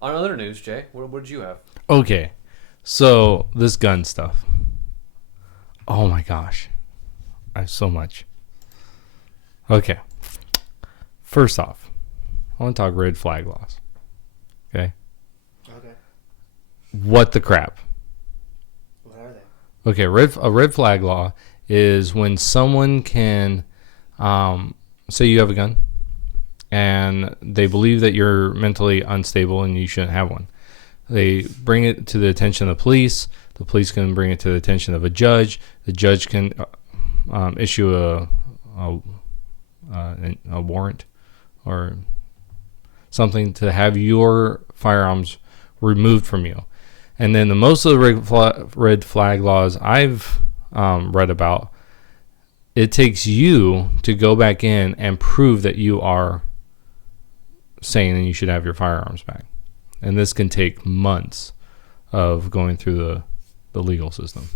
On other news, Jay, what did you have? Okay, so this gun stuff. Oh my gosh, I have so much. Okay, first off, I want to talk red flag laws. Okay. Okay. What the crap? What are they? Okay, a red flag law is when someone can, say you have a gun, and they believe that you're mentally unstable and you shouldn't have one. They bring it to the attention of the police. The police can bring it to the attention of a judge. The judge can issue a warrant or something to have your firearms removed from you. And then most of the red flag laws I've read about, it takes you to go back in and prove that you are saying that you should have your firearms back. And this can take months of going through the legal system.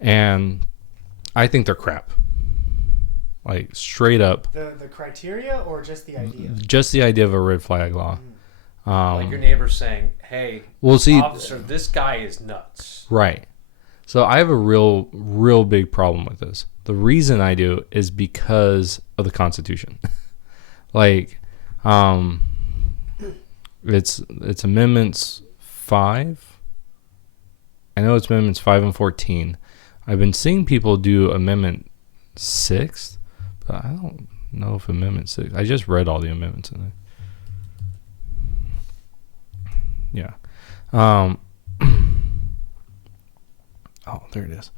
And I think they're crap. Like, straight up. The criteria or just the idea? Just the idea of a red flag law. Like your neighbor saying, hey, well, see, officer, this guy is nuts. Right. So I have a real big problem with this. The reason I do is because of the Constitution. Like, it's Amendments 5. I know it's Amendments 5 and 14. I've been seeing people do Amendment 6, but I don't know if Amendment 6. I just read all the amendments in there. Yeah. Oh, there it is.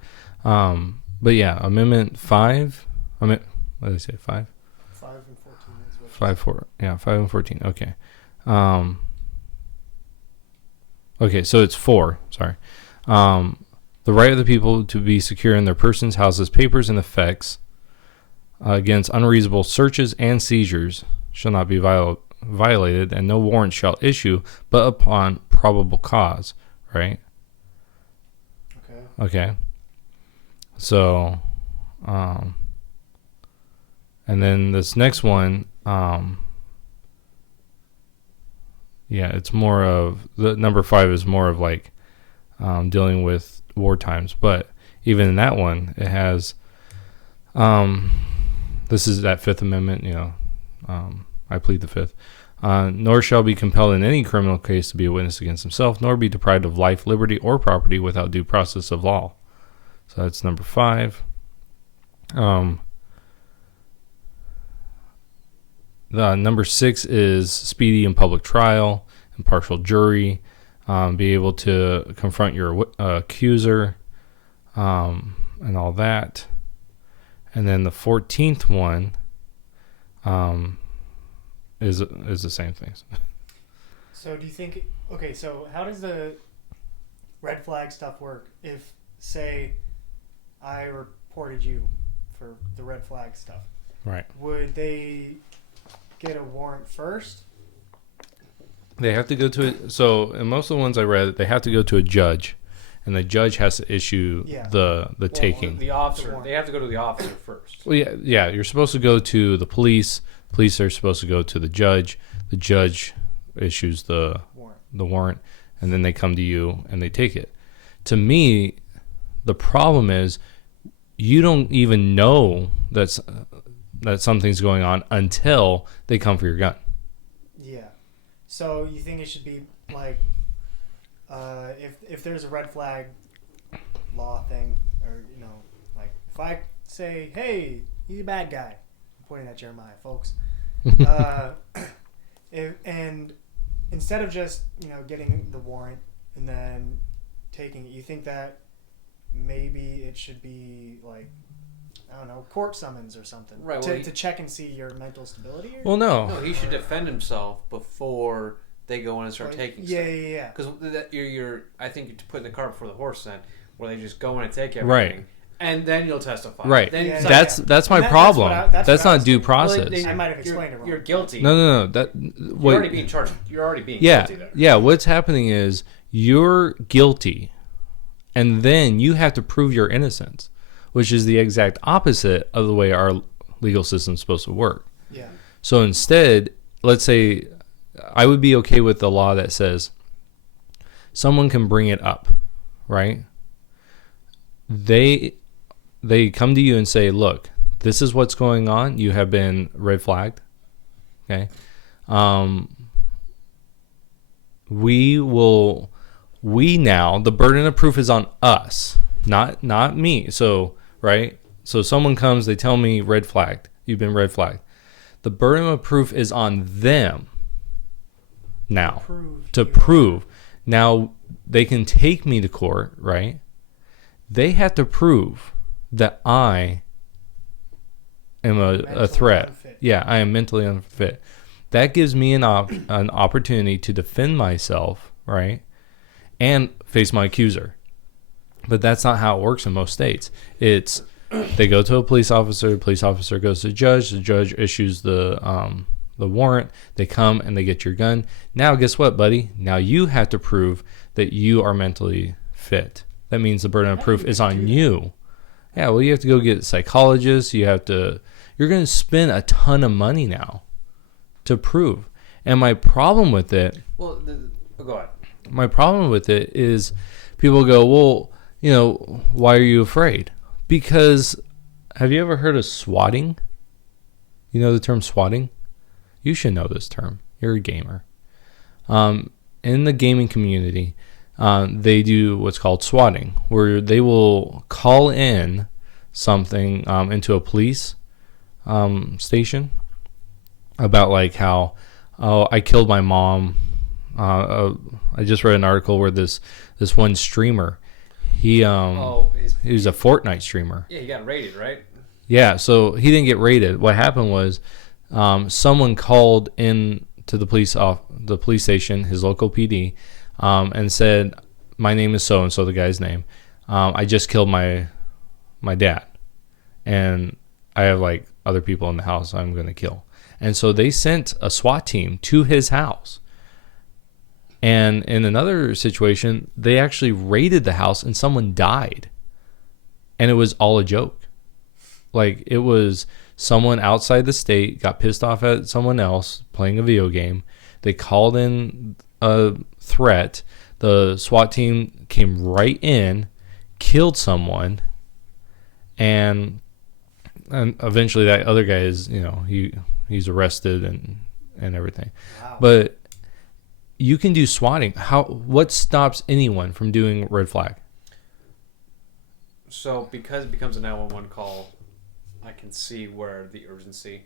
But yeah, Amendment 5. What did I say? 5? 5 and 14 is what 5, 4. Yeah, 5 and 14. Okay. Okay, so it's 4. Sorry. The right of the people to be secure in their persons, houses, papers, and effects against unreasonable searches and seizures shall not be violated, and no warrant shall issue but upon probable cause. Right? Okay. So, and then this next one, yeah, it's more of the number 5 is more of like dealing with war times, but even in that one, it has this is that 5th Amendment. I plead the 5th. Nor shall be compelled in any criminal case to be a witness against himself, nor be deprived of life, liberty, or property without due process of law. So that's number 5. The number 6 is speedy and public trial, impartial jury, be able to confront your accuser, and all that. And then the 14th one is the same thing. So do you think, okay, so how does the red flag stuff work? If, say, I reported you for the red flag stuff. Right. Would they get a warrant first? They have to go to it. So in most of the ones I read, they have to go to a judge, and the judge has to issue the taking. The officer. They have to go to the officer first. Well, yeah. You're supposed to go to the police. Police are supposed to go to the judge. The judge issues the warrant, and then they come to you and they take it. To me, the problem is you don't even know that something's going on until they come for your gun. Yeah. So you think it should be like, if there's a red flag law thing, or like if I say, hey, he's a bad guy, I'm pointing at Jeremiah, folks. And instead of just getting the warrant and then taking it, you think that maybe it should be like, I don't know, court summons or something, right? To check and see your mental stability. Well, no, he should defend himself before they go in and start taking stuff. Yeah. Because you're, I think you're putting the cart before the horse then, where they just go in and take everything. Right. And then you'll testify. Right. Then that's my problem. That's not due process. I might have explained it wrong. You're guilty. No. You're already being charged. You're already being guilty there. Yeah. What's happening is you're guilty, and then you have to prove your innocence, which is the exact opposite of the way our legal system is supposed to work. Yeah. So instead, let's say I would be okay with the law that says someone can bring it up, right? They come to you and say, look, this is what's going on. You have been red flagged. Okay. We now, the burden of proof is on us, not me. So, right? So someone comes, they tell me red flagged. You've been red flagged. The burden of proof is on them now to prove. Now they can take me to court, right? They have to prove that I am a threat. Unfit. Yeah, I am mentally unfit. That gives me an opportunity to defend myself, right? And face my accuser. But that's not how it works in most states. It's they go to a police officer, the police officer goes to the judge issues the warrant, they come and they get your gun. Now guess what, buddy? Now you have to prove that you are mentally fit. That means the burden of proof is on you. Yeah, well, you have to go get a psychologist. You're going to spend a ton of money now to prove. And my problem with it... Well, go ahead. My problem with it is people go, well, why are you afraid? Because have you ever heard of swatting? You know the term swatting? You should know this term. You're a gamer. In the gaming community, they do what's called swatting, where they will call in something into a police station about like how, I killed my mom. I just read an article where this one streamer, he was a Fortnite streamer. Yeah, he got raided, right? Yeah, so he didn't get raided. What happened was someone called in to the police station, his local PD, and said, my name is so and so, the guy's name. I just killed my dad, and I have like other people in the house I'm going to kill. And so they sent a SWAT team to his house. And in another situation, they actually raided the house and someone died. And it was all a joke. Like, it was someone outside the state got pissed off at someone else playing a video game. They called in a threat. The SWAT team came right in, killed someone, and eventually that other guy is, he's arrested and everything. Wow. But you can do swatting. What stops anyone from doing red flag? So because it becomes a 911 call, I can see where the urgency,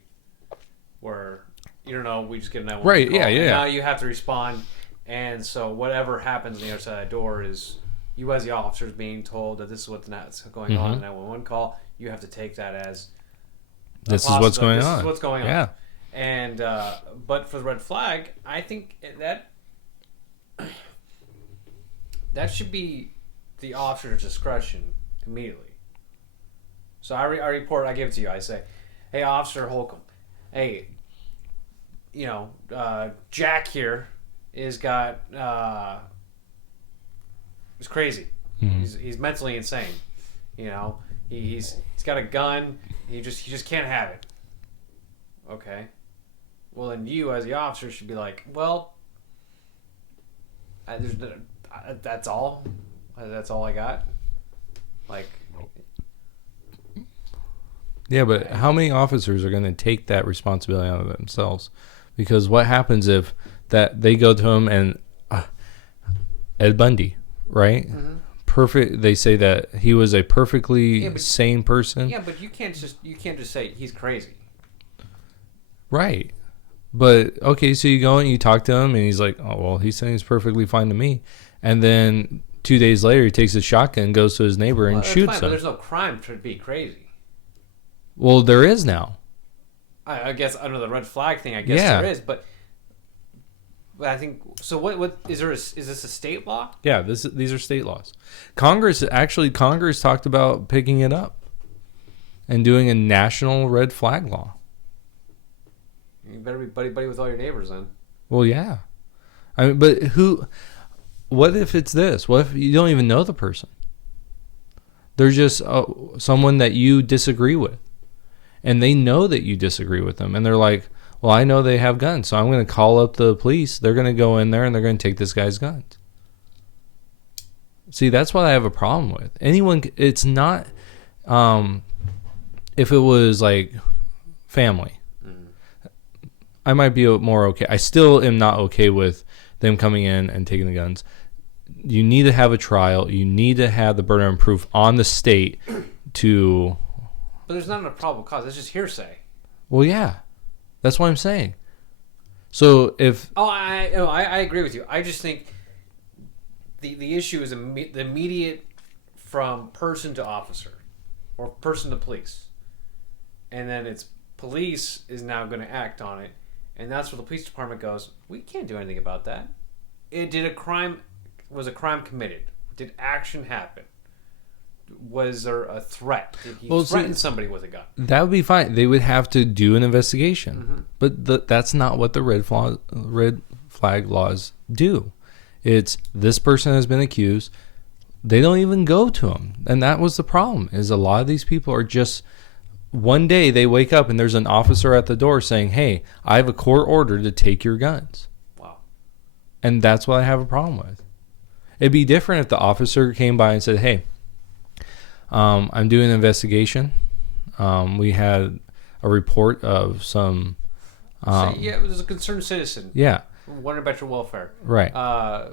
where we just get a 911 Right, call. yeah. And now you have to respond, and so whatever happens on the other side of the door is you as the officers being told that this is what's going on in the 911 call. You have to take that as This is what's going on. This is what's going on. Yeah. And but for the red flag, I think that should be the officer's discretion immediately. So I report, I give it to you. I say, hey, Officer Holcomb, hey, Jack here is he's crazy. Mm-hmm. He's mentally insane. He's got a gun. He just can't have it. Okay. Well, then you as the officer should be like, well, that's all. That's all I got. Like. Yeah, but how many officers are going to take that responsibility on themselves? Because what happens if that they go to him and Ed Bundy, right? Mm-hmm. Perfect. They say that he was a perfectly sane person. Yeah, but you can't just say he's crazy. Right. But okay, so you go and you talk to him and he's like, "Oh, well, he's saying he's perfectly fine to me." And then 2 days later, he takes his shotgun, goes to his neighbor and shoots him. But there's no crime to be crazy. Well, there is now. I guess under the red flag thing, there is, but I think so. What is there? Is this a state law? Yeah, these are state laws. Congress talked about picking it up and doing a national red flag law. You better be buddy with all your neighbors then. Well, yeah. I mean, but what if it's this? What if you don't even know the person? They're just someone that you disagree with. And they know that you disagree with them. And they're like, well, I know they have guns, so I'm going to call up the police. They're going to go in there and they're going to take this guy's guns. See, that's what I have a problem with. It's not, if it was like family, I might be more okay. I still am not okay with them coming in and taking the guns. You need to have a trial. You need to have the burden of proof on the state to. But there's not a probable cause. It's just hearsay. Well, yeah, that's what I'm saying. So if I agree with you. I just think the issue is the immediate from person to officer or person to police, and then it's police is now going to act on it, and that's where the police department goes. We can't do anything about that. Was a crime committed? Did action happen? Was there a threat? Did he threaten somebody with a gun? That would be fine. They would have to do an investigation. But that's not what the red flag laws do. It's this person has been accused. They don't even go to him. And that was the problem, is a lot of these people are just, one day they wake up and there's an officer at the door saying, hey, I have a court order to take your guns. Wow. And that's what I have a problem with. It'd be different if the officer came by and said, hey, I'm doing an investigation. We had a report of some. It was a concerned citizen. Yeah. Wondering about your welfare. Right.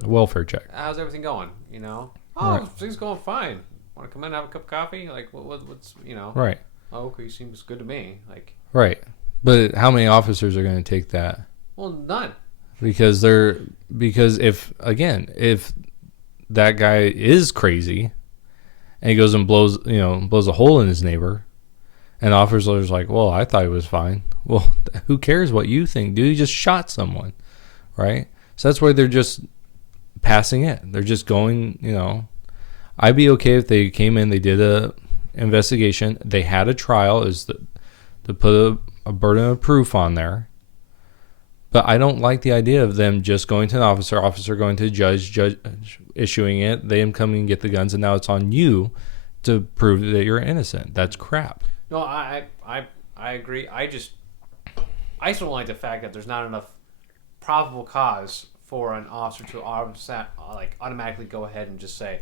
Welfare check. How's everything going? Oh, right. Things going fine. Want to come in and have a cup of coffee? Like, what's Right. Oh, okay, seems good to me. Like. Right. But how many officers are going to take that? Well, none. Because if that guy is crazy. And he goes and blows a hole in his neighbor. And the officer's like, well, I thought he was fine. Well, who cares what you think, dude? He just shot someone, right? So that's why they're just passing it. They're just going, I'd be okay if they came in, they did a investigation. They had a trial to put a burden of proof on there. But I don't like the idea of them just going to an officer going to a judge issuing it, them coming and get the guns, and now it's on you to prove that you're innocent. That's crap. No, I agree. I just don't like the fact that there's not enough probable cause for an officer to automatically go ahead and just say,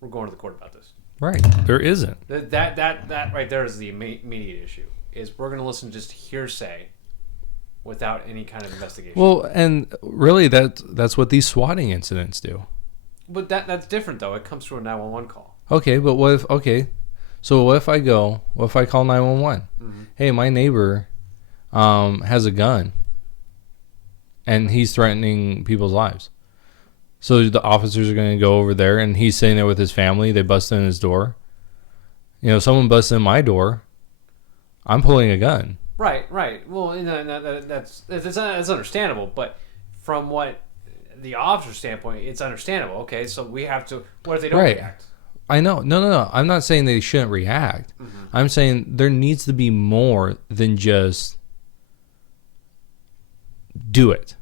we're going to the court about this. Right. There isn't. That right there is the immediate issue, is we're going to listen to just hearsay without any kind of investigation. Well, and really that's what these swatting incidents do. But that's different, though. It comes through a 911 call. Okay, but what if I call 911? Mm-hmm. Hey, my neighbor has a gun and he's threatening people's lives. So the officers are going to go over there and he's sitting there with his family. They bust in his door. Someone busts in my door. I'm pulling a gun. Right. Well, that's understandable, but from what the officer's standpoint, it's understandable. Okay, so we have to. What if they don't react? I know. No. I'm not saying they shouldn't react. Mm-hmm. I'm saying there needs to be more than just do it.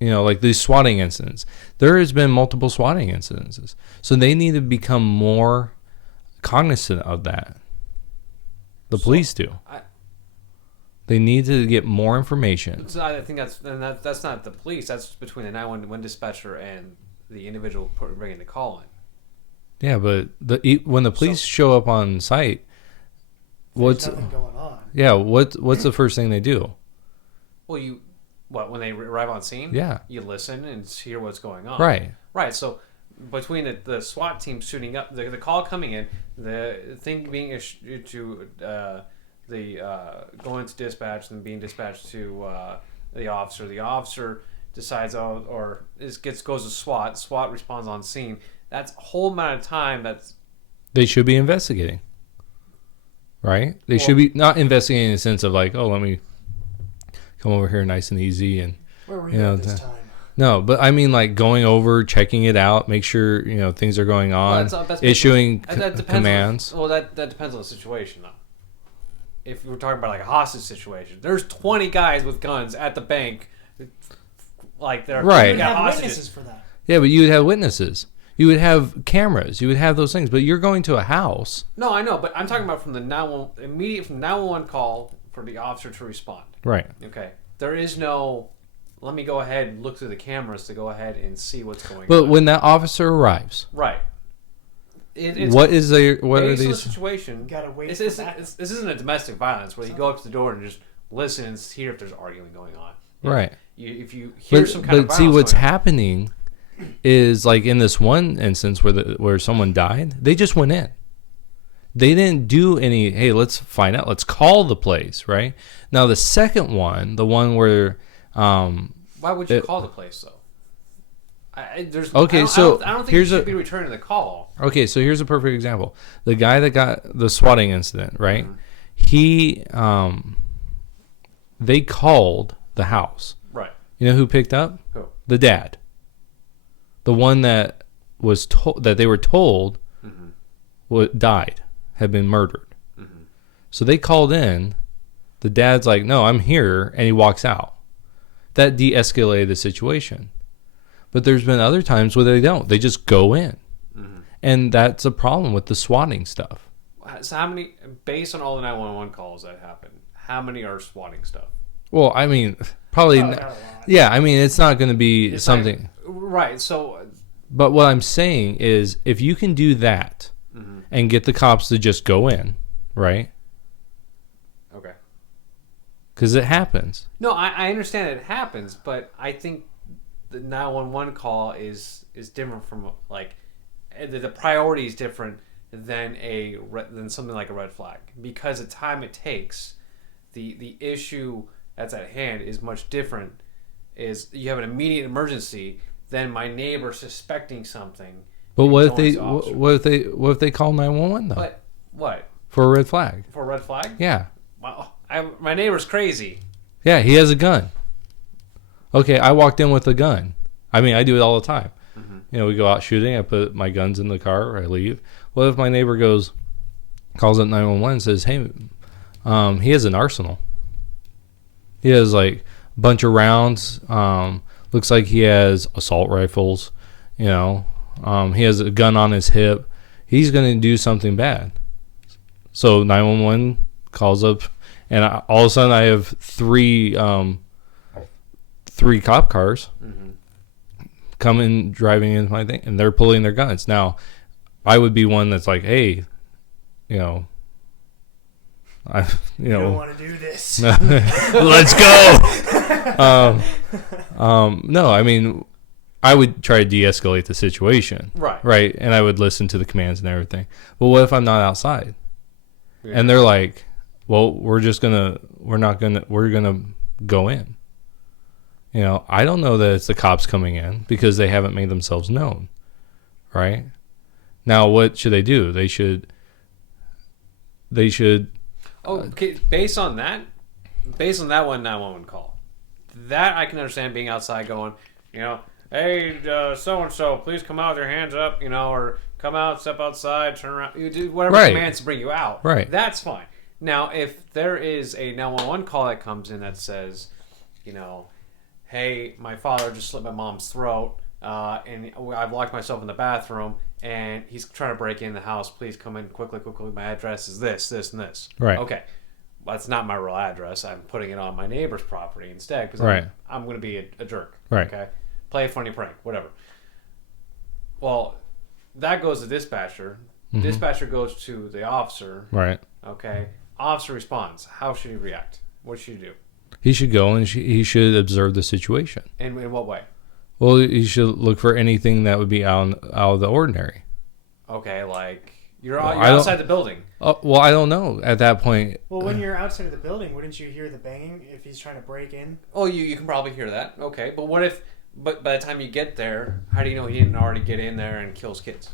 Like these swatting incidents. There has been multiple swatting incidences, so they need to become more cognizant of that. The police do. They need to get more information. So I think that's not the police. That's between the 911 dispatcher and the individual bringing the call in. Yeah, but when the police show up on site, what's nothing going on? Yeah, what's the first thing they do? Well, when they arrive on scene? Yeah, you listen and hear what's going on. Right. So between the SWAT team shooting up, the call coming in, the thing being issued to. Going to dispatch and being dispatched to the officer. The officer decides, goes to SWAT. SWAT responds on scene. That's a whole amount of time they should be investigating. Right? They should be not investigating in the sense of like, let me come over here nice and easy and where were you at this time? No, but I mean like going over, checking it out, make sure things are going on, issuing commands. That depends on the situation though. If we're talking about like a hostage situation, there's 20 guys with guns at the bank, like they're right. You have witnesses for that. Yeah, but you would have witnesses. You would have cameras. You would have those things. But you're going to a house. No, I know, but I'm talking about from the 911 call for the officer to respond. Right. Okay. There is no. Let me go ahead and look through the cameras to go ahead and see what's going on. But when that officer arrives, right. What are these? The situation. You gotta wait. This isn't a domestic violence where you go up to the door and just listen and hear if there's arguing going on. Right. If you hear some kind of violence. But see, what's happening is like in this one instance where someone died, they just went in. They didn't do any. Hey, let's find out. Let's call the place. Right now, the second one, the one where. Why would you call the place though? I don't think you should be returning the call. Okay, so here's a perfect example. The guy that got the swatting incident, right? Mm-hmm. They called the house. Right. You know who picked up? Who? The dad. The one that was told that they were told died, had been murdered. Mm-hmm. So they called in. The dad's like, "No, I'm here," and he walks out. That de-escalated the situation. But there's been other times where they don't. They just go in. Mm-hmm. And that's a problem with the swatting stuff. So how many, based on all the 911 calls that happen, how many are swatting stuff? Well, I mean, probably. Not a lot. Yeah, I mean, it's not going to be something. Right, so. But what I'm saying is if you can do that and get the cops to just go in, right? Okay. Because it happens. No, I understand it happens, but I think the 911 call is different from like the priority is different than something like a red flag because the time it takes, the issue that's at hand is much different. Is you have an immediate emergency than my neighbor suspecting something. But what if they call 911 though? But what? For a red flag. For a red flag? Yeah. Well, my neighbor's crazy. Yeah, he has a gun. Okay, I walked in with a gun. I mean, I do it all the time. Mm-hmm. You know, we go out shooting. I put my guns in the car. I leave. What if my neighbor calls up 911 and says, "Hey, he has an arsenal. He has like a bunch of rounds. Looks like he has assault rifles. You know, he has a gun on his hip. He's going to do something bad." So 911 calls up, and all of a sudden I have three cop cars coming, driving in my thing, and they're pulling their guns. Now, I would be one that's like, "Hey, you know, you don't want to do this. Let's go." No, I mean, I would try to de-escalate the situation, right, and I would listen to the commands and everything. But what if I'm not outside, and they're like, "Well, we're gonna go in." You know, I don't know that it's the cops coming in because they haven't made themselves known, right? Now, what should they do? They should. Oh, okay. Based on that 911 call, that I can understand being outside going, you know, "Hey, so and so, please come out with your hands up," you know, or "Come out, step outside, turn around," you do whatever commands to bring you out. Right. That's fine. Now, if there is a 911 call that comes in that says, you know, "Hey, my father just slit my mom's throat, and I've locked myself in the bathroom, and he's trying to break in the house. Please come in quickly. My address is this, this, and this." Right. Okay. Well, that's not my real address. I'm putting it on my neighbor's property instead because I'm going to be a jerk. Right. Okay. Play a funny prank, whatever. Well, that goes to dispatcher. Mm-hmm. Dispatcher goes to the officer. Right. Okay. Officer responds. How should he react? What should he do? He should go and he should observe the situation. And in what way? Well, he should look for anything that would be out of the ordinary. Okay, like you're outside the building. Well, I don't know at that point. Well, when you're outside of the building, wouldn't you hear the banging if he's trying to break in? Oh, you can probably hear that. Okay, but what if? But by the time you get there, how do you know he didn't already get in there and kills kids?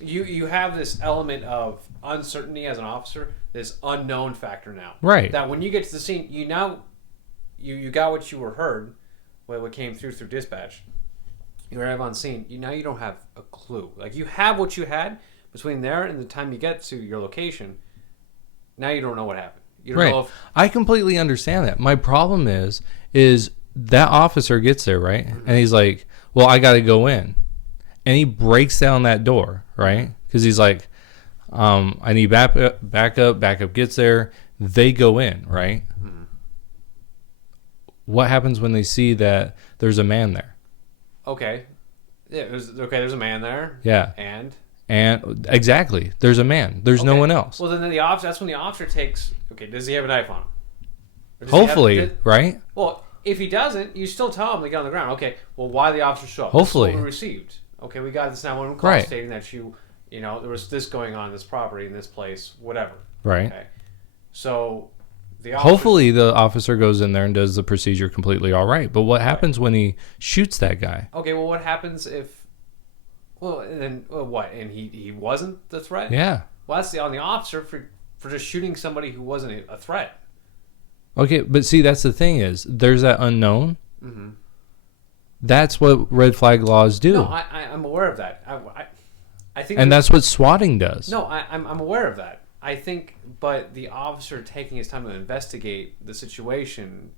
You have this element of uncertainty as an officer, this unknown factor now. Right. That when you get to the scene, you got what you were heard, what came through dispatch. You arrive on scene. You don't have a clue. Like you have what you had between there and the time you get to your location. Now you don't know what happened. You don't know if I completely understand that. My problem is that officer gets there, right? Mm-hmm. And he's like, "Well, I got to go in." And he breaks down that door, right? Because he's like, "I need backup. Backup gets there. They go in, right?" Mm-hmm. what happens when they see that there's a man there? Okay. Yeah. There's a man there. Yeah. And exactly, there's a man. There's no one else. Well, then the officer. That's when the officer takes. Okay, does he have a knife on him? Hopefully, right? Well, if he doesn't, you still tell him to get on the ground. Okay. Well, why the officer show up? Hopefully, this is what we received. Okay, we got this 911 call stating that you know, there was this going on in this property in this place, whatever. Right. Okay. So the officer, hopefully the officer goes in there and does the procedure completely all right. But what happens when he shoots that guy? Okay. Well, what happens if? Well, and then what? And he wasn't the threat. Yeah. Well, that's on the officer for just shooting somebody who wasn't a threat. Okay, but see, that's the thing is there's that unknown. Mm-hmm. That's what red flag laws do. No, I'm aware of that. I think, and that's what swatting does. No, I'm aware of that. I think, but the officer taking his time to investigate the situation,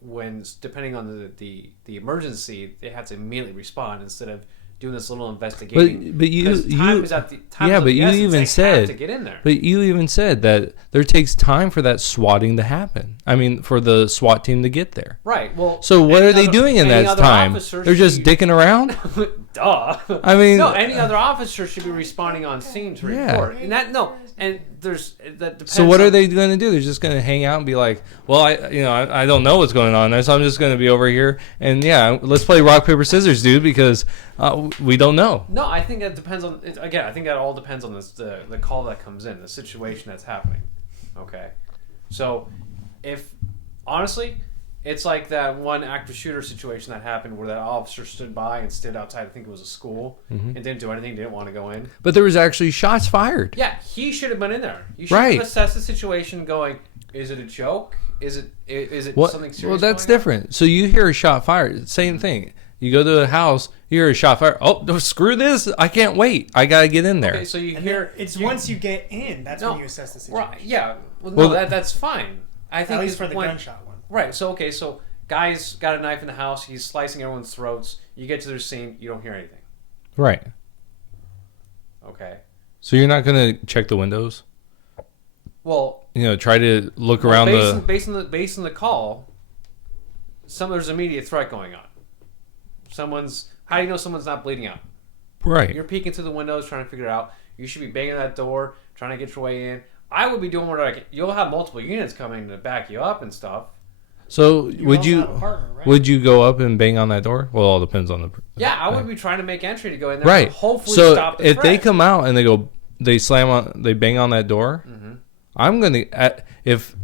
when depending on the emergency, they have to immediately respond instead of doing this little investigating. But you even said to get in there. But you even said that there takes time for that swatting to happen. I mean, for the SWAT team to get there. Right. Well. So what are they doing in that time? They're just dicking around. Duh. I mean, no. Any other officer should be responding on scene to report. And that no. And that depends. So what are they going to do? They're just going to hang out and be like, well, I don't know what's going on there, so I'm just going to be over here and let's play rock paper scissors, dude, because we don't know. No, I think that depends on. Again, I think that all depends on the call that comes in, the situation that's happening. Okay, so if honestly, it's like that one active shooter situation that happened where that officer stood by and stood outside. I think it was a school and didn't do anything. Didn't want to go in. But there was actually shots fired. Yeah, he should have been in there. You should have assessed the situation. Going, is it a joke? Is it something serious? Well, that's different. So you hear a shot fired. Same thing. You go to a house, you hear a shot fired. Oh, screw this! I can't wait. I gotta get in there. Okay, so you hear once you get in, that's when you assess the situation. Right? Yeah. Well, that's fine. I think at least for the gunshot one. Right. So so guy's got a knife in the house. He's slicing everyone's throats. You get to their scene. You don't hear anything. Right. Okay. So you're not gonna check the windows? Well, try to look around based on the call. There's an immediate threat going on. How do you know someone's not bleeding out? Right. You're peeking through the windows trying to figure it out. You should be banging that door, trying to get your way in. I would be doing what I can. You'll have multiple units coming to back you up and stuff. So would you go up and bang on that door? Well, it all depends on the. Yeah, I would be trying to make entry to go in there. Right. And hopefully so stop the if threat. they come out and they bang on that door, I'm gonna if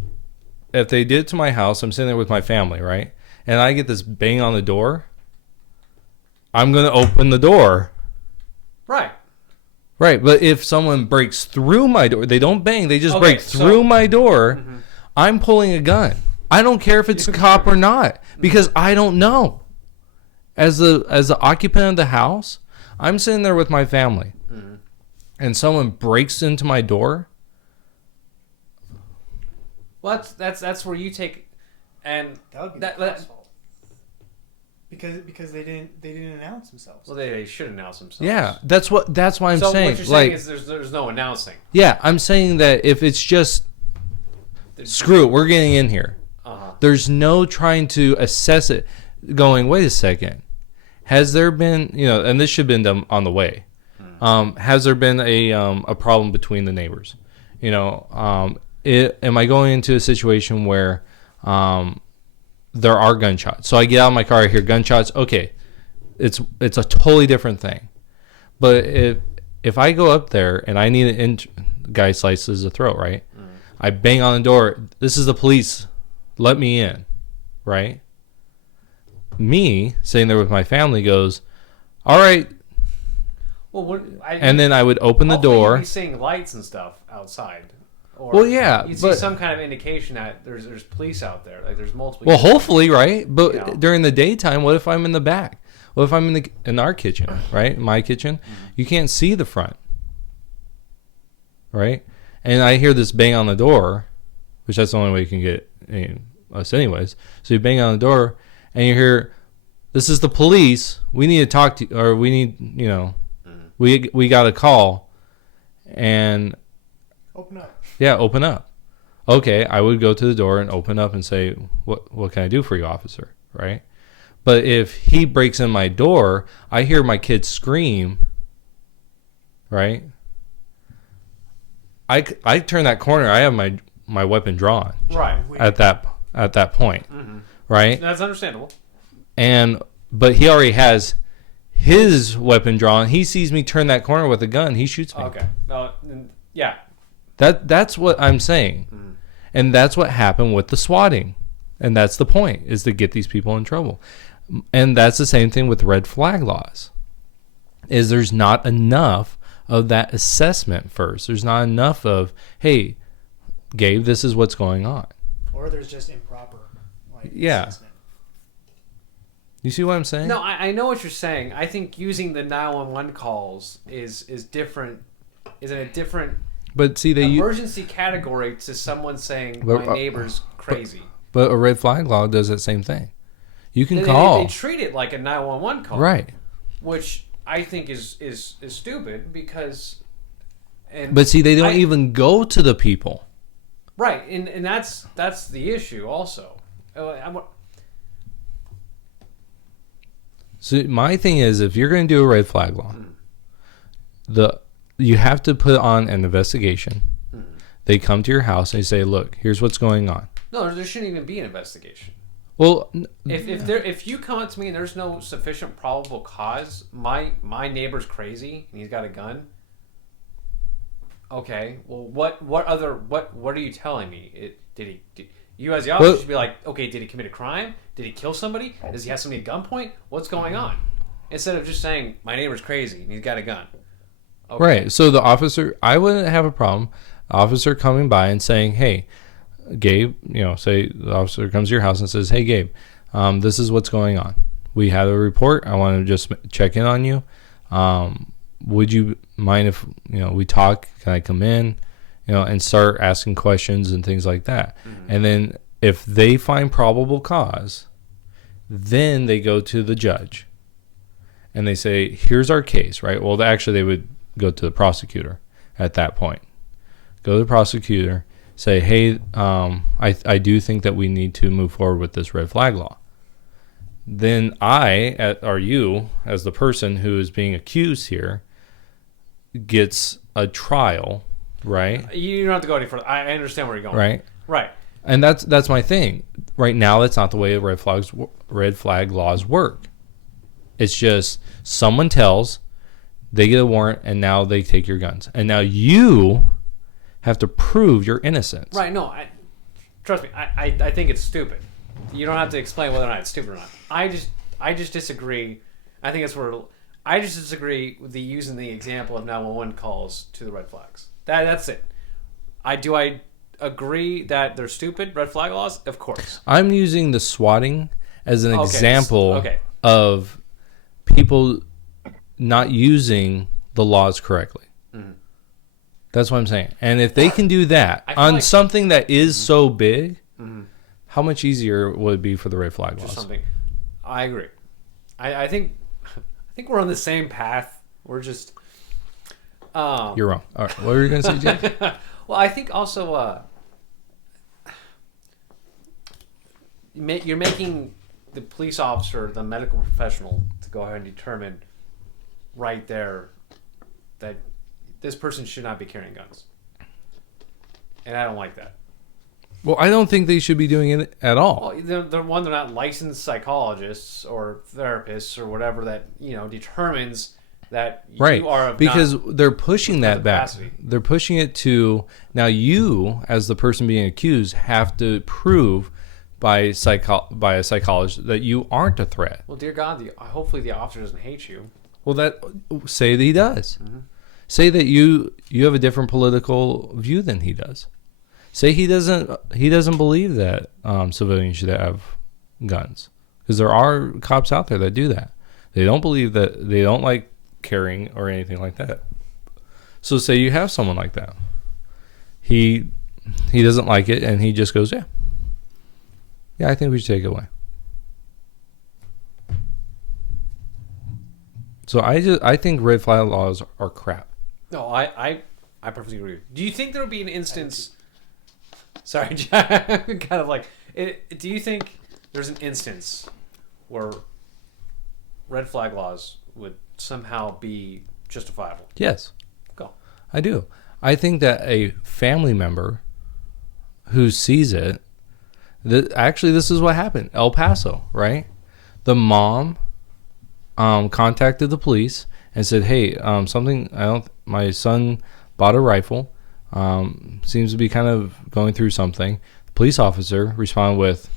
they did it to my house, I'm sitting there with my family, right, and I get this bang on the door. I'm gonna open the door. Right. Right, but if someone breaks through my door, they don't bang, they just break through my door, I'm pulling a gun. I don't care if it's a cop or not, because I don't know. As the occupant of the house, I'm sitting there with my family, and someone breaks into my door. Well, that's where you take, and that would be the cop's fault. Because they didn't announce themselves. Well, they should announce themselves. Yeah, that's why I'm saying. So what you're saying is there's no announcing. Yeah, I'm saying that if it's just screw it, we're getting in here. There's no trying to assess it. Going, wait a second, has there been and this should have been done on the way. Has there been a problem between the neighbors? Am I going into a situation where there are gunshots? So I get out of my car, I hear gunshots. Okay, it's a totally different thing. But if I go up there and I need the guy slices the throat, right? I bang on the door. This is the police. Let me in, right? Me sitting there with my family goes, all right. Well, and then I would open the door. You'd be seeing lights and stuff outside. Or well, yeah, you'd see some kind of indication that there's police out there. Like there's multiple. Well, hopefully, right? But during the daytime, what if I'm in the back? What if I'm in our kitchen, right? My kitchen, you can't see the front, right? And I hear this bang on the door, which that's the only way you can get us, anyways. So you bang on the door, and you hear, "This is the police. We need to talk to you, or we need, we got a call," and open up. Yeah, open up. okay, I would go to the door and open up and say, what can I do for you, officer? Right? But if he breaks in my door, I hear my kid scream, right? I turn that corner, I have my weapon drawn. Right. At that point. Mm-hmm. Right? That's understandable. But he already has his weapon drawn. He sees me turn that corner with a gun, he shoots me. Okay. Yeah. That's what I'm saying. Mm. And that's what happened with the swatting. And that's the point, is to get these people in trouble. And that's the same thing with red flag laws. Is there's not enough of that assessment first. There's not enough of, hey, Gabe, this is what's going on. Or there's just improper assessment. You see what I'm saying? No, I know what you're saying. I think using the 911 calls is different, is in a different but see, emergency category to someone saying my neighbor's crazy. But a red flag law does that same thing. You can call. They treat it like a 911 call. Right. Which I think is stupid because... But see, they don't even go to the people. Right, and that's the issue also. So my thing is, if you're going to do a red flag law, you have to put on an investigation. They come to your house and they say, "Look, here's what's going on." No, there shouldn't even be an investigation. Well, if you come up to me and there's no sufficient probable cause, my neighbor's crazy and he's got a gun. Okay, well, what are you telling me? You as the officer should be like, okay, did he commit a crime? Did he kill somebody? Does he have somebody at gunpoint? What's going on? Instead of just saying my neighbor's crazy and he's got a gun. Okay. Right. So the officer, I wouldn't have a problem. Officer coming by and saying, "Hey, Gabe," say the officer comes to your house and says, "Hey, Gabe, this is what's going on. We had a report. I want to just check in on you. Would you mind if we talk? Can I come in?" And start asking questions and things like that. Mm-hmm. And then if they find probable cause, then they go to the judge and they say, "Here's our case," right? Well, actually, they would go to the prosecutor at that point. Go to the prosecutor, say, "Hey, I do think that we need to move forward with this red flag law." Then you, as the person who is being accused here, gets a trial. Right. You don't have to go any further. I understand where you're going. Right. Right. And that's my thing. Right now, that's not the way red flag laws work. It's just someone tells, they get a warrant, and now they take your guns. And now you have to prove your innocence. Right. No, trust me. I think it's stupid. You don't have to explain whether or not it's stupid or not. I just disagree. I think it's where I just disagree with using the example of 911 calls to the red flags. That's it. Do I agree that they're stupid red flag laws? Of course. I'm using the swatting as an example of people not using the laws correctly. Mm-hmm. That's what I'm saying. And if they can do that on something that is so big, how much easier would it be for the red flag laws? I agree. I think we're on the same path. We're just... You're wrong. All right. What were you going to say, Jay? Well, I think also you're making the police officer, the medical professional, to go ahead and determine right there that this person should not be carrying guns. And I don't like that. Well, I don't think they should be doing it at all. Well, they're not licensed psychologists or therapists or whatever that determines that you are because they're pushing that back. They're pushing it to now. You, as the person being accused, have to prove by a psychologist that you aren't a threat. Well, dear God, hopefully the officer doesn't hate you. Well, say that he does. Mm-hmm. Say that you have a different political view than he does. Say he doesn't believe that civilians should have guns, because there are cops out there that do that. They don't believe that. They don't like carrying or anything like that. So say you have someone like that. He doesn't like it, and he just goes, yeah, I think we should take it away. So I think red flag laws are crap. No, I perfectly agree. Do you think there would be an instance? Sorry, kind of like. Do you think there's an instance where red flag laws would somehow be justifiable? Yes. Go. I do. I think that a family member who sees it, actually, this is what happened. El Paso, right? The mom contacted the police and said, "Hey, my son bought a rifle. Seems to be kind of going through something." The police officer responded with,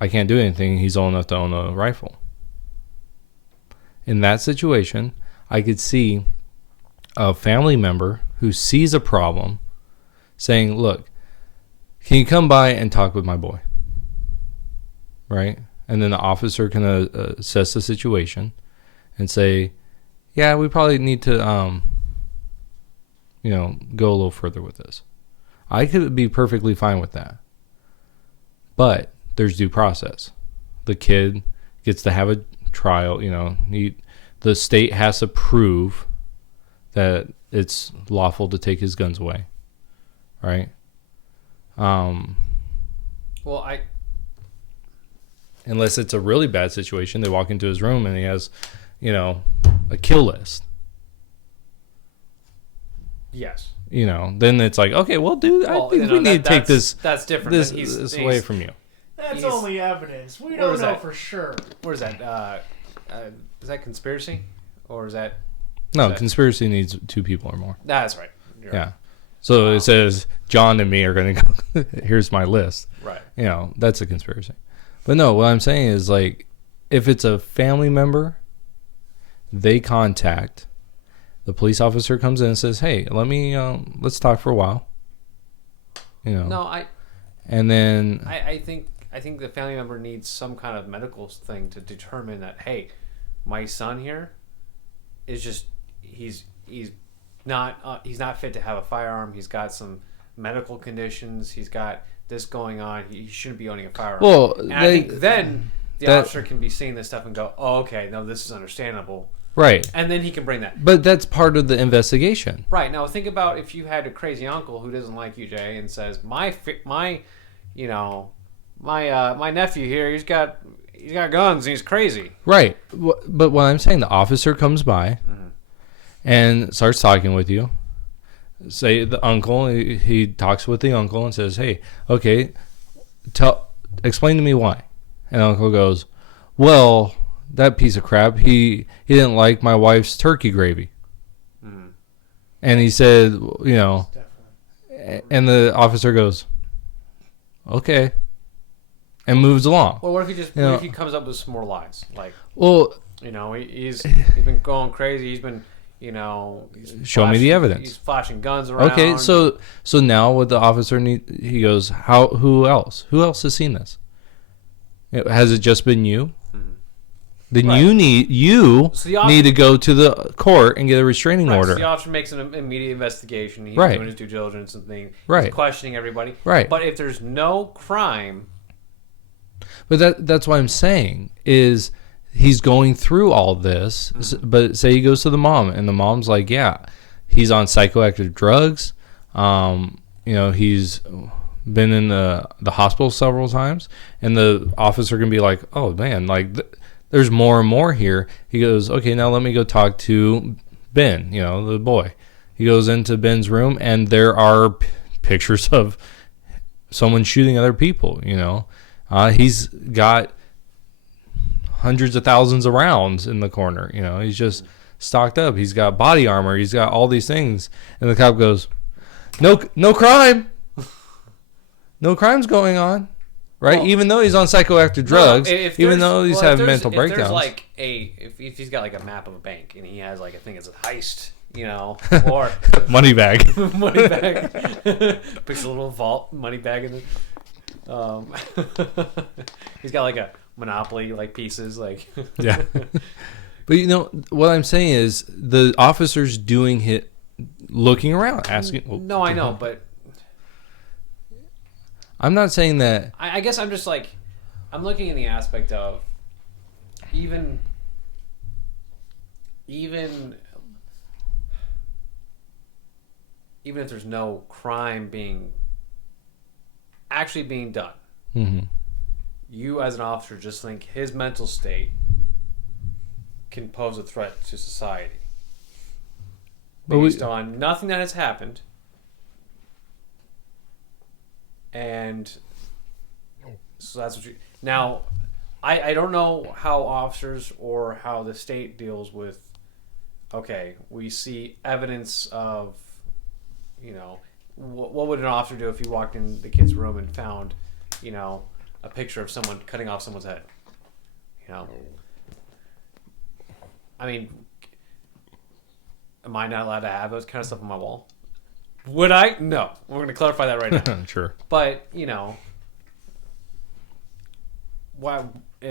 "I can't do anything. He's old enough to own a rifle." In that situation, I could see a family member who sees a problem saying, "Look, can you come by and talk with my boy?" Right? And then the officer can assess the situation and say, "Yeah, we probably need to, go a little further with this." I could be perfectly fine with that. But there's due process. The kid gets to have a trial, the state has to prove that it's lawful to take his guns away. Right? Well, unless it's a really bad situation, they walk into his room and he has, a kill list. Yes. Then it's like, okay, well, dude, I think we need to take this. That's different. This away from you. That's only evidence. We don't know for sure. What is that? Is that conspiracy, or is that? No, conspiracy needs 2 people or more. That's right. You're yeah. Right. So it says John and me are going to go. Here's my list. Right. That's a conspiracy. But no, what I'm saying is, like, if it's a family member, they contact. The police officer comes in and says, "Hey, let's talk for a while." No, And then I think the family member needs some kind of medical thing to determine that, hey, my son here is just he's not fit to have a firearm. He's got some medical conditions. He's got this going on. He shouldn't be owning a firearm. Well, and I think then the officer can be seeing this stuff and go, "Oh, okay, no, this is understandable." Right. And then he can bring that. But that's part of the investigation. Right. Now think about if you had a crazy uncle who doesn't like you, Jay, and says, my nephew here, he's got guns and he's crazy. Right. But what I'm saying, the officer comes by and starts talking with you. Say the uncle, he talks with the uncle and says, "Hey, okay, explain to me why." And uncle goes, "Well, that piece of crap, he didn't like my wife's turkey gravy." And he said, and the officer goes, "Okay," and moves along. Well, what if he comes up with some more lies? Like, well, he's been going crazy. He's been, show me the evidence. He's flashing guns around. Okay, so now what the officer he goes, who else? Who else has seen this? Has it just been you? Then right. you need to go to the court and get a restraining order. So the officer makes an immediate investigation. He's right. doing his due diligence and things. Right. He's questioning everybody. Right. But if there's no crime, but that's what I'm saying is he's going through all this. But say he goes to the mom and the mom's like, "Yeah, he's on psychoactive drugs. He's been in the hospital several times," and the officer can be like, "Oh man, like." There's more and more here. He goes, "Okay, now let me go talk to Ben, the boy." He goes into Ben's room, and there are pictures of someone shooting other people, He's got hundreds of thousands of rounds in the corner, He's just stocked up. He's got body armor. He's got all these things. And the cop goes, no crime. No crime's going on. Right, well, even though he's on psychoactive drugs, even though he's having mental breakdowns. If he's got like a map of a bank and he has like I think it's a heist, or money bag, puts a little vault money bag in it. He's got like a Monopoly like pieces like yeah. But what I'm saying is the officer's doing it, looking around, asking. Well, no, I know, but. I'm not saying that. I guess I'm just like, I'm looking in the aspect of even if there's no crime being actually being done, Mm-hmm. you as an officer just think his mental state can pose a threat to society based on nothing that has happened, and so that's what you now. I don't know how officers or how the state deals with. Okay, we see evidence of, what would an officer do if he walked in the kid's room and found, a picture of someone cutting off someone's head? I mean, am I not allowed to have those kind of stuff on my wall? Would I? No. We're going to clarify that right now. Sure. But, why?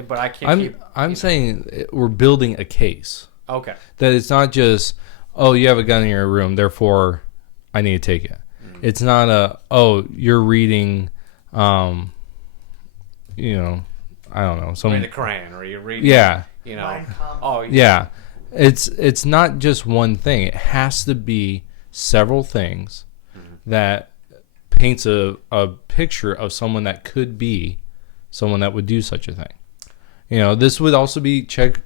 But I can't I'm saying we're building a case. Okay. That it's not just, oh, you have a gun in your room, therefore I need to take it. Mm-hmm. It's not you're reading, I don't know. Reading the Quran, or you're reading, yeah. It's not just one thing. It has to be several things that paints a picture of someone that could be someone that would do such a thing. This would also be check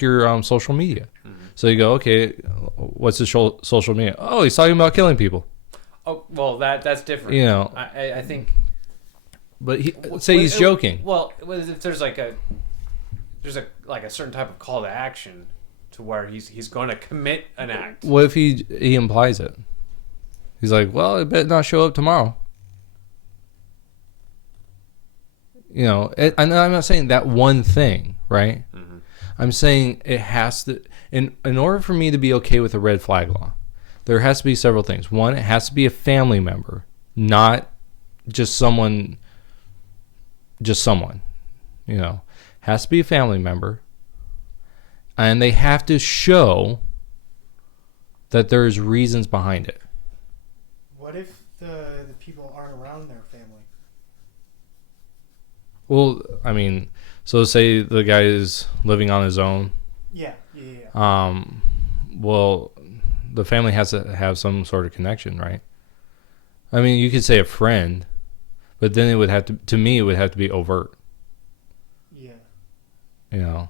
your social media. Mm-hmm. So you go, okay, what's his social media? Oh, he's talking about killing people. Oh, well, that's different. I think. But he's joking. Well, if there's a certain type of call to action to where he's going to commit an act. What if he implies it? He's like, well, it better not show up tomorrow. And I'm not saying that one thing, right? Mm-hmm. I'm saying it has to, in order for me to be okay with a red flag law, there has to be several things. One, it has to be a family member, not just someone, has to be a family member. And they have to show that there's reasons behind it. What if the people aren't around their family? Well, I mean, so say the guy is living on his own. Yeah. Well, the family has to have some sort of connection, right? I mean, you could say a friend, but then it would have to me, it would have to be overt. Yeah.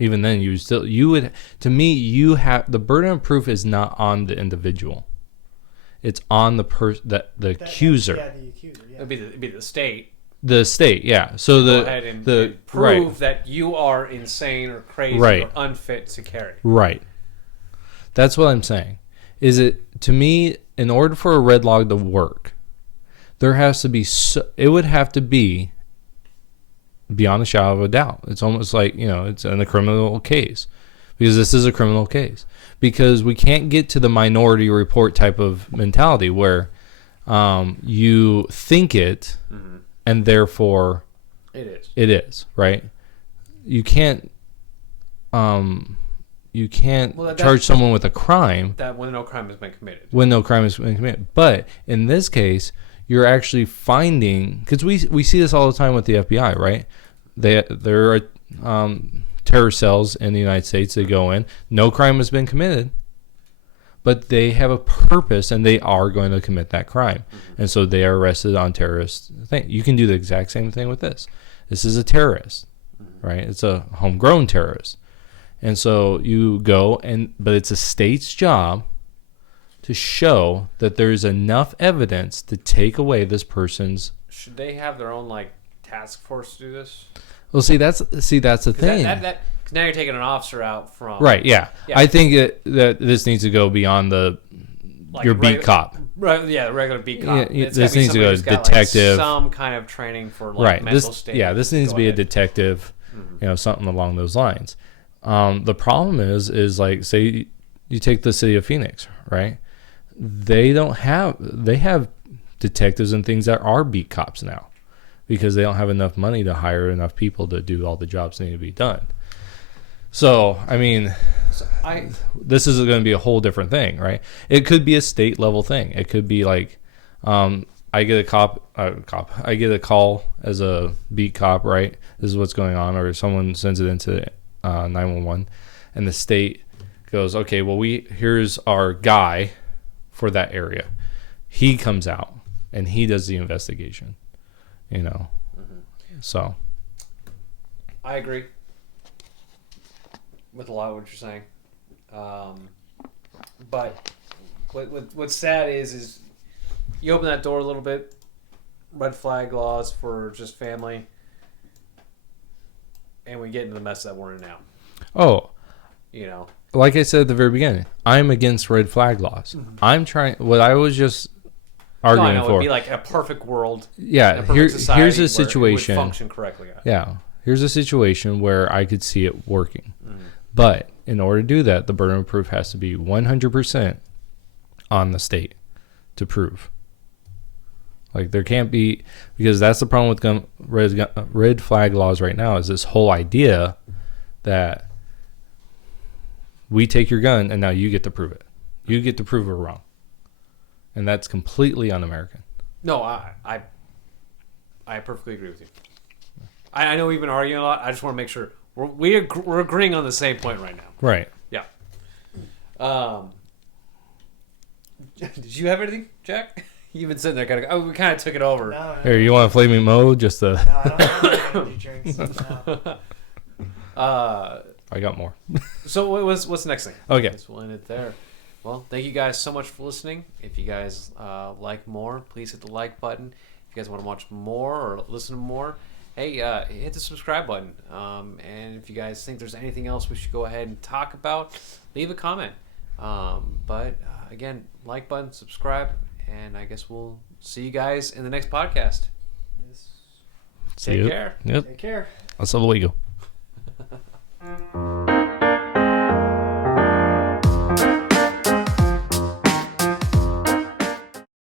Even then, you would, to me, you have, the burden of proof is not on the individual. It's on the accuser. Yeah, the accuser, yeah. It'd be the state. The state, yeah. So go ahead and prove that you are insane or crazy or unfit to carry. Right. That's what I'm saying. Is it, to me, in order for a red log to work, there has to be, it would have to be beyond a shadow of a doubt. It's almost like, it's in a criminal case, because this is a criminal case. Because we can't get to the minority report type of mentality where you think it, and therefore it is, right? You can't charge someone with a crime that when no crime has been committed. But in this case, you're actually finding, because we see this all the time with the FBI, right? There are terror cells in the United States. They go in, no crime has been committed, but they have a purpose and they are going to commit that crime. Mm-hmm. And so they are arrested on terrorist thing. You can do the exact same thing with this. This is a terrorist, right? It's a homegrown terrorist. And so you go, but it's a state's job to show that there's enough evidence to take away this person's. Should they have their own task force to do this? Well, that's the thing. Because now you're taking an officer out from. Right. Yeah. I think that this needs to go beyond your beat cop. Right. Yeah. The regular beat cop. Yeah, this needs to go to detective. Some kind of training for mental state. Yeah. This needs to be a detective. Mm-hmm. Something along those lines. The problem is say you take the city of Phoenix, right? They have detectives and things that are beat cops now, because they don't have enough money to hire enough people to do all the jobs that need to be done. So, I mean, this is going to be a whole different thing, right? It could be a state level thing. It could be like, I get I get a call as a beat cop, right? This is what's going on, or someone sends it into 911, and the state goes, okay, well, here's our guy for that area. He comes out and he does the investigation. So I agree with a lot of what you're saying. But what's sad is you open that door a little bit, red flag laws for just family, and we get into the mess that we're in now. Oh, like I said at the very beginning, I'm against red flag laws. I'm trying. What I was just arguing for. It'd be like a perfect world. Yeah, here's a situation. It would function correctly. Yeah, here's a situation where I could see it working, but in order to do that, the burden of proof has to be 100% on the state to prove. Like there can't be, because that's the problem with red flag laws right now, is this whole idea that we take your gun and now you get to prove it. You get to prove we're wrong. And that's completely un-American. No, I perfectly agree with you. I know we've been arguing a lot. I just want to make sure we're agreeing on the same point right now. Right. Yeah. Did you have anything, Jack? You've been sitting there we kind of took it over. No. Here, you want a flaming mo? Just No, I don't have any drinks. No. I got more. So what's the next thing? Okay. We'll end it there. Well, thank you guys so much for listening. If you guys like more, please hit the like button. If you guys want to watch more or listen to more, hey, hit the subscribe button. And if you guys think there's anything else we should go ahead and talk about, leave a comment. But again, like button, subscribe, and I guess we'll see you guys in the next podcast. Yes. Take care. Yep. Take care. Hasta luego.